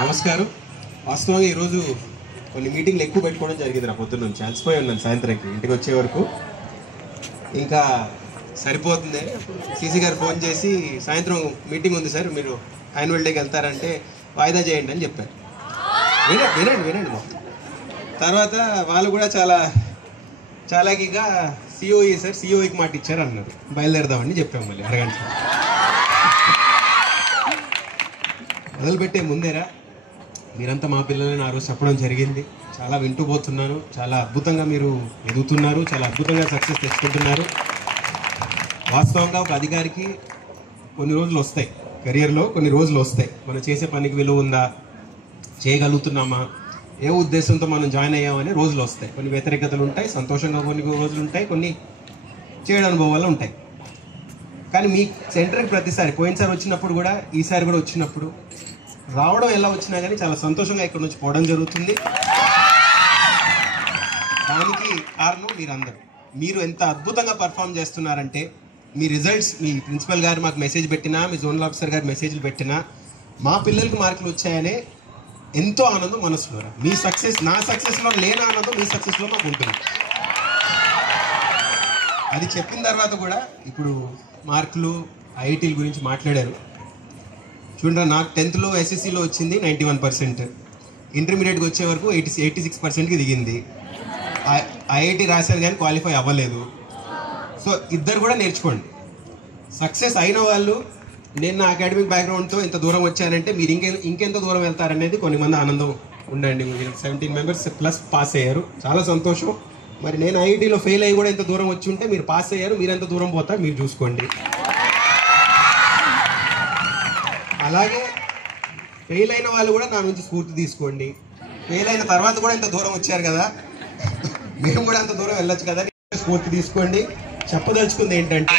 నమస్కారం. వాస్తవంగా ఈరోజు కొన్ని మీటింగ్లు ఎక్కువ పెట్టుకోవడం జరిగింది. నా పొద్దున్న నుంచి అలసిపోయి ఉన్నాను. సాయంత్రంకి ఇంటికి వచ్చే వరకు ఇంకా సరిపోతుంది. సీసీ గారు ఫోన్ చేసి సాయంత్రం మీటింగ్ ఉంది సార్, మీరు యాన్యువల్ డేకి వెళ్తారంటే వాయిదా చేయండి అని చెప్పారు. వినండి మొత్తం. తర్వాత వాళ్ళు కూడా చాలాగా సిఓఈ సార్, సిఓఈకి మాట ఇచ్చారు అన్నారు. బయలుదేరదామని చెప్పాము. మళ్ళీ అరగంట మొదలుపెట్టే ముందేరా మీరంతా మా పిల్లలని ఆ రోజు చెప్పడం జరిగింది. చాలా వింటూ పోతున్నాను. చాలా అద్భుతంగా మీరు ఎదుగుతున్నారు, చాలా అద్భుతంగా సక్సెస్ తెచ్చుకుంటున్నారు. వాస్తవంగా ఒక అధికారికి కొన్ని రోజులు వస్తాయి, కెరియర్లో కొన్ని రోజులు వస్తాయి. మనం చేసే పనికి విలువ ఉందా, చేయగలుగుతున్నామా, ఏ ఉద్దేశంతో మనం జాయిన్ అయ్యామనే రోజులు వస్తాయి. కొన్ని వ్యతిరేకతలు ఉంటాయి, సంతోషంగా కొన్ని రోజులు ఉంటాయి, కొన్ని చేయడం అనుభవాలు ఉంటాయి. కానీ మీ సెంటర్కి ప్రతిసారి, పోయినసారి వచ్చినప్పుడు కూడా, ఈసారి కూడా వచ్చినప్పుడు రావడం ఎలా వచ్చినా కానీ చాలా సంతోషంగా ఇక్కడ నుంచి పోవడం జరుగుతుంది. దానికి కారణం మీరందరూ. మీరు ఎంత అద్భుతంగా పర్ఫామ్ చేస్తున్నారంటే మీ రిజల్ట్స్, మీ ప్రిన్సిపల్ గారు మాకు మెసేజ్ పెట్టినా, మీ జోనల్ ఆఫీసర్ గారు మెసేజ్లు పెట్టినా, మా పిల్లలకు మార్కులు వచ్చాయనే ఎంతో ఆనందం మనసులో. మీ సక్సెస్, నా సక్సెస్లో లేని ఆనందం మీ సక్సెస్లో మాకు ఉంటుంది. అది చెప్పిన తర్వాత కూడా ఇప్పుడు మార్కులు, ఐఐటీల గురించి మాట్లాడారు. చూడండి, నాకు 10th ఎస్ఎస్సిలో వచ్చింది 91%, ఇంటర్మీడియట్కి వచ్చే వరకు 86%కి దిగింది. ఐఐటీ రాశాను కానీ క్వాలిఫై అవ్వలేదు. సో ఇద్దరు కూడా నేర్చుకోండి. సక్సెస్ అయిన వాళ్ళు, నేను నా అకాడమిక్ బ్యాక్గ్రౌండ్తో ఇంత దూరం వచ్చానంటే మీరు ఇంకెంత దూరం వెళ్తారనేది కొంతమంది ఆనందం ఉండండి. 17 మెంబర్స్ ప్లస్ పాస్ అయ్యారు, చాలా సంతోషం. మరి నేను ఐఐటీలో ఫెయిల్ అయ్యి కూడా ఇంత దూరం వచ్చి ఉంటే మీరు పాస్ అయ్యారు, మీరు ఎంత దూరం పోతారు మీరు చూసుకోండి. అలాగే ఫెయిల్ అయిన వాళ్ళు కూడా నా నుంచి స్ఫూర్తి తీసుకోండి. ఫెయిల్ అయిన తర్వాత కూడా ఇంత దూరం వచ్చారు కదా, మేము కూడా అంత దూరం వెళ్ళొచ్చు కదా, స్ఫూర్తి తీసుకోండి. చెప్పదలుచుకుంది ఏంటంటే